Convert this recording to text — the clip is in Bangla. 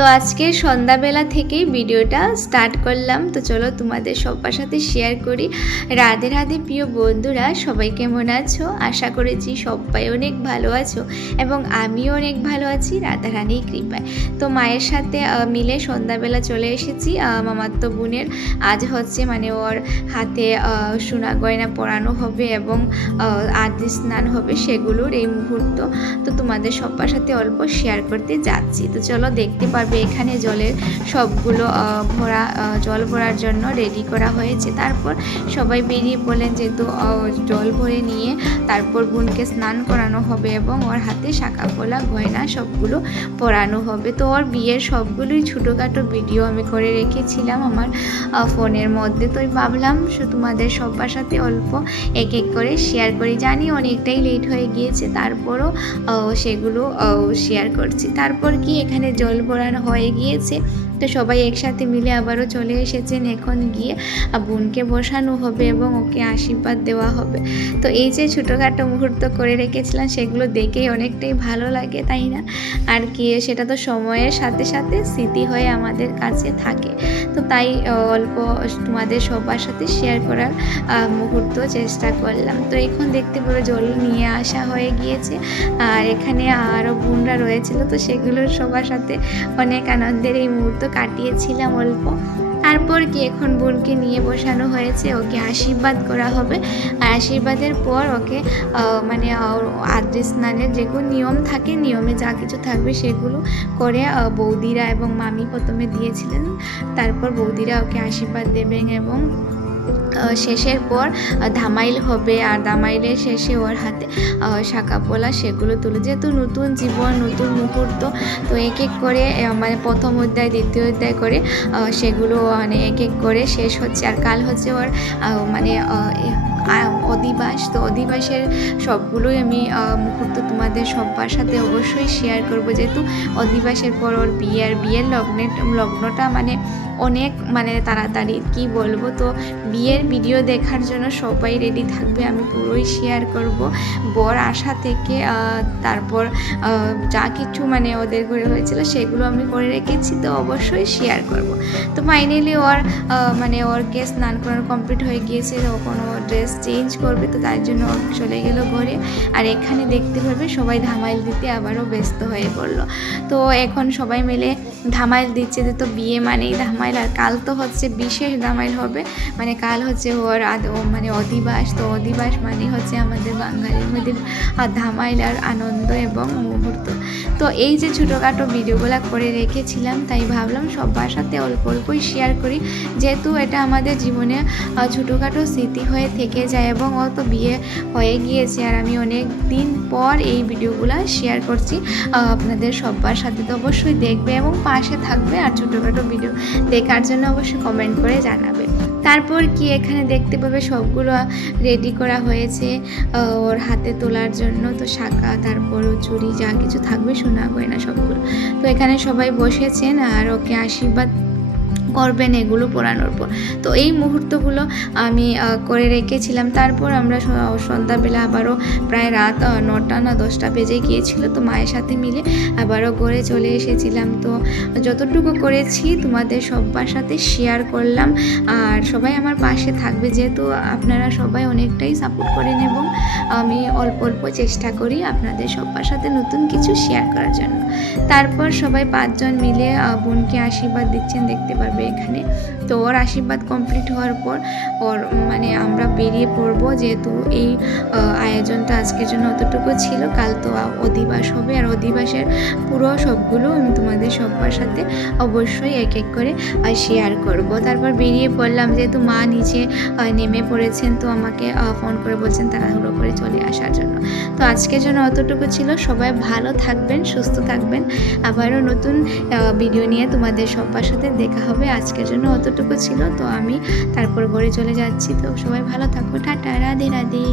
তো আজকে সন্ধ্যাবেলা থেকেই ভিডিওটা স্টার্ট করলাম। তো চলো তোমাদের সবার সাথে শেয়ার করি। রাধে রাধে প্রিয় বন্ধুরা, সবাই কেমন আছো? আশা করেছি সবাই অনেক ভালো আছো এবং আমিও অনেক ভালো আছি রাধারানীর কৃপায়। তো মায়ের সাথে মিলে সন্ধ্যাবেলা চলে এসেছি। মামাতো বোনের আজ হচ্ছে মানে ওর হাতে সোনা গয়না পরানো হবে এবং আদি স্নান হবে, সেগুলোর এই মুহূর্ত। তো তোমাদের সবার সাথে অল্প শেয়ার করতে যাচ্ছি। তো চলো দেখতে পারবে এখানে জলের সবগুলো জল ভরার জন্য রেডি করা হয়েছে। তারপর সবাই বেরিয়ে পড়লেন, যেহেতু জল ভরে নিয়ে তারপর বোনকে স্নান করানো হবে এবং ওর হাতে শাঁখা পলা গয়না সবগুলো পরানো হবে। তো ওর বিয়ের সবগুলোই ছোটোখাটো ভিডিও আমি করে রেখেছিলাম আমার ফোনের মধ্যে। তো ভাবলাম তোমাদের সবার সাথে অল্প এক এক করে শেয়ার করি। জানি অনেকটাই লেট হয়ে গিয়েছে, তারপরও সেগুলো শেয়ার করছি। তারপর কি এখানে জল ভরানো হয়ে গিয়েছে, তো সবাই একসাথে মিলে আবারও চলে এসেছেন। এখন গিয়ে বোনকে বসানো হবে এবং ওকে আশীর্বাদ দেওয়া হবে। তো এই যে ছোটোখাটো মুহূর্ত করে রেখেছিলাম, সেগুলো দেখেই অনেকটাই ভালো লাগে, তাই না? আর কি সেটা তো সময়ের সাথে সাথে স্মৃতি হয়ে আমাদের কাছে থাকে। তো তাই অল্প তোমাদের সবার সাথে শেয়ার করার মুহূর্ত চেষ্টা করলাম। তো এখন দেখতে পারো জল নিয়ে আসা হয়ে গিয়েছে, আর এখানে আরও বোনরা রয়েছিল, তো সেগুলোর সবার সাথে অনেক আনন্দের এই মুহূর্ত কাটিয়েছিলাম অল্প। তারপর কি এখন বোনকে নিয়ে বসানো হয়েছে, ওকে আশীর্বাদ করা হবে। আর আশীর্বাদের পর ওকে মানে আদ্রি স্নানের যেগুলো নিয়ম থাকে, নিয়মে যা কিছু থাকবে সেগুলো করে বৌদিরা এবং মামি প্রথমে দিয়েছিলেন। তারপর বৌদিরা ওকে আশীর্বাদ দেবেন এবং শেষের পর ধামাইল হবে। আর ধামাইলের শেষে ওর হাতে শাঁখা পোলা সেগুলো তুলে, যেহেতু নতুন জীবন নতুন মুহূর্ত, তো এক এক করে মানে প্রথম অধ্যায় দ্বিতীয় অধ্যায় করে সেগুলো মানে এক এক করে শেষ হচ্ছে। আর কাল হচ্ছে ওর মানে অধিবাস। তো অধিবাসের সবগুলোই আমি মুহূর্ত তোমাদের সবার সাথে অবশ্যই শেয়ার করব, যেহেতু অধিবাসের পর ওর বিয়ের লগ্নটা মানে অনেক মানে তাড়াতাড়ি, কি বলবো। তো বিয়ের ভিডিও দেখার জন্য সবাই রেডি থাকবে, আমি পুরোই শেয়ার করব। বর আসা থেকে তারপর যা কিছু মানে ওদের ঘরে হয়েছিল সেগুলো আমি করে রেখেছি, তো অবশ্যই শেয়ার করব। তো ফাইনালি ওর মানে ওরকে স্নান করানো কমপ্লিট হয়ে গিয়েছে, তখন ও ড্রেস চেঞ্জ করবে, তো তার জন্য চলে গেল ঘরে। আর এখানে দেখতে পারবে সবাই ধামাইল দিতে আবারও ব্যস্ত হয়ে পড়লো। তো এখন সবাই মিলে ধামাইল দিচ্ছে, যে তো বিয়ে মানেই ধামাইল। আর কাল তো হচ্ছে বিশেষ ধামাইল হবে, মানে কাল হচ্ছে ওর মানে অধিবাস। তো অধিবাস মানে হচ্ছে আমাদের বাঙালির মধ্যে ধামাইল আর আনন্দ এবং মুহূর্ত। তো এই যে ছোটোখাটো ভিডিওগুলো করে রেখেছিলাম, তাই ভাবলাম সবার সাথে অল্প অল্পই শেয়ার করি, যেহেতু এটা আমাদের জীবনে ছোটোখাটো স্মৃতি হয়ে থেকে যায়। এবং ও তো বিয়ে হয়ে গিয়েছে, আর আমি অনেক দিন পর এই ভিডিওগুলো শেয়ার করছি আপনাদের সবার সাথে। তো অবশ্যই দেখবে এবং পাশে থাকবে, আর ছোটোখাটো ভিডিও দেখার জন্য অবশ্যই কমেন্ট করে জানাবে। তারপর কি এখানে দেখতে পাবে সবগুলো রেডি করা হয়েছে ওর হাতে তোলার জন্য। তো শাঁখা, তারপরও চুড়ি যা কিছু থাকবে সোনা গয়না সবগুলো। তো এখানে সবাই বসেছেন আর ওকে আশীর্বাদ করবেন এগুলো পরানোর পর। তো এই মুহূর্তগুলো আমি করে রেখেছিলাম। তারপর আমরা সন্ধ্যাবেলা আবারও প্রায় রাত 9টা না 10টা বেজে গিয়েছিল, তো মায়ের সাথে মিলে আবারও ঘরে চলে এসেছিলাম। তো যতটুকু করেছি তোমাদের সবার সাথে শেয়ার করলাম। আর সবাই আমার পাশে থাকবে, যেহেতু আপনারা সবাই অনেকটাই সাপোর্ট করেন এবং আমি অল্প অল্প চেষ্টা করি আপনাদের সবার সাথে নতুন কিছু শেয়ার করার জন্য। তারপর সবাই 5 জন মিলে বোনকে আশীর্বাদ দিচ্ছেন, দেখতে পারবে এখানে। তো ওর আশীর্বাদ কমপ্লিট হওয়ার পর ওর মানে আমরা বেরিয়ে পড়বো, যেহেতু এই আয়োজনটা আজকের জন্য অতটুকু ছিল। কাল তো অধিবাস হবে, আর অধিবাসের পুরো সবগুলো আমি তোমাদের সবার সাথে অবশ্যই এক এক করে শেয়ার করব। তারপর বেরিয়ে পড়লাম, যেহেতু মা নিচে নেমে পড়েছেন, তো আমাকে ফোন করে বলছেন তাড়াহুড়ো করে চলে আসার জন্য। তো আজকের জন্য অতটুকু ছিল। সবাই ভালো থাকবেন, সুস্থ থাকবেন। আবারও নতুন ভিডিও নিয়ে তোমাদের সবার সাথে দেখা হবে। আজকের জন্য অতটুকু ছিল। তো আমি তারপর ঘরে চলে যাচ্ছি। তো সবাই ভালো থাকো, টাটা, রাধে রাধে।